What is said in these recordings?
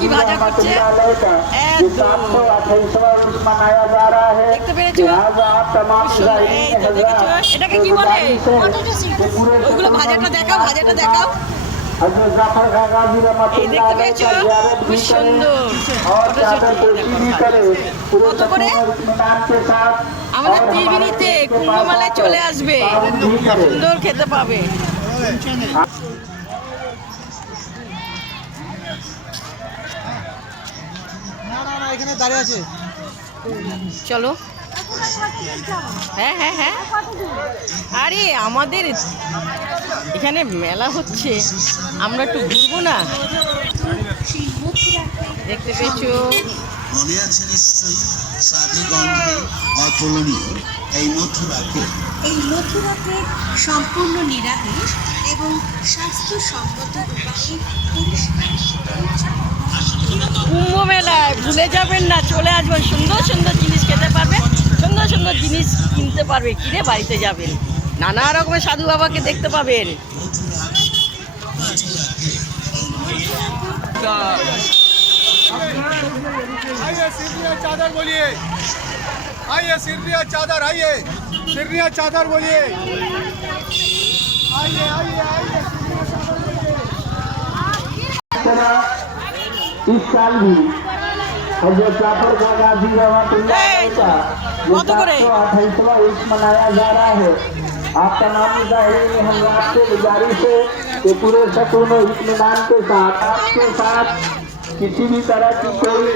কি ভাজা করছে দেখতে পেরেছ? এই তো দেখেছ? এটাকে কি বলে? ওইগুলো ভাজাটা দেখাও ভাজাটা দেখাও এই দেখতে পেয়েছ? খুব সুন্দর। কত করে? আমাদের ত্রিবেণীতে কুম্ভ চলে আসবে সুন্দর খেতে পাবে চলো। হ্যাঁ হ্যাঁ হ্যাঁ। আরে, আমাদের এখানে মেলা হচ্ছে। আমরা একটু ঘুরবো না? দেখতে পেয়েছ? মনে আছে নিশ্চয়ই? স্বাদে গন্ধে অতুলনীয়। এই মথুরাকে। এই মথুরা কেক সম্পূর্ণ নিরামিষ এবং স্বাস্থ্যসম্মত উপায়ে পরিষ্কার কুম্ভ মেলায় ভুলে যাবেন না চলে আসবেন। সুন্দর সুন্দর জিনিস খেতে পারবে সুন্দর সুন্দর জিনিস কিনতে পারবে। কিনে বাড়িতে যাবেন? নানা রকমের সাধু বাবাকে দেখতে পাবেন। आइए सिरनिया चादर बोलिए। आइए सिरनिया चादर आइए। सिरनिया चादर बोलिए। आइए आइए आइए इस साल भी हज़रत जाफ़र का गाजी का अट्ठाईसवा उर्स मनाया जा रहा है। आपका नाम ज़ाहिर हम आपसे गुजारिश है कि पूरे शत्रु में इतमान के साथ आपके साथ किसी भी तरह की कोई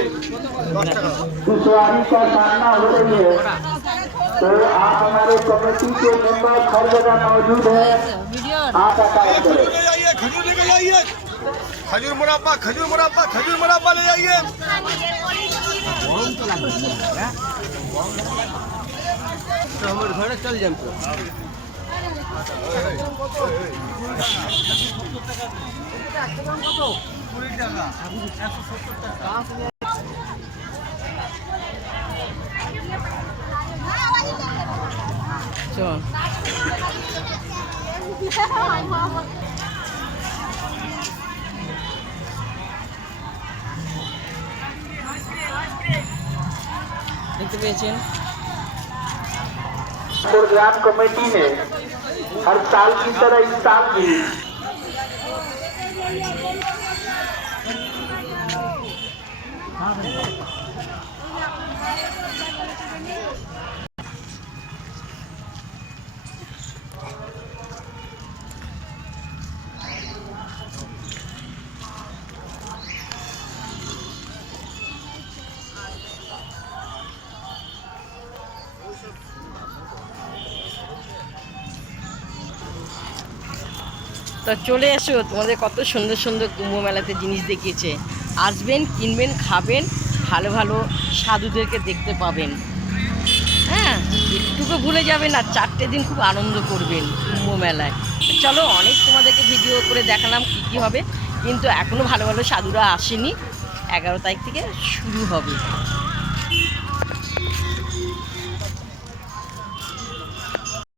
दुश्वारी का सामना हो रही है तो आप हमारे कमेटी के मेंबर हर जगह मौजूद है आप अटैक करें ले जाइए खजूर लेके जाइए खजूर मुरब्बा खजूर मुरब्बा खजूर मुरब्बा ले जाइए চল দেখতে পেয়েছেন प्रोग्राम कमेटी ने हर साल की तरह इस साल भी তো চলে এসো, তোমাদের কত সুন্দর সুন্দর কুম্ভ মেলাতে জিনিস দেখিয়েছে। আসবেন, কিনবেন, খাবেন, ভালো ভালো সাধুদেরকে দেখতে পাবেন। হ্যাঁ একটুকু ভুলে যাবেন আর চারটে দিন খুব আনন্দ করবেন কুম্ভ মেলায়। চলো, অনেক তোমাদেরকে ভিডিও করে দেখালাম কী কী হবে, কিন্তু এখনও ভালো ভালো সাধুরা আসেনি। এগারো তারিখ থেকে শুরু হবে।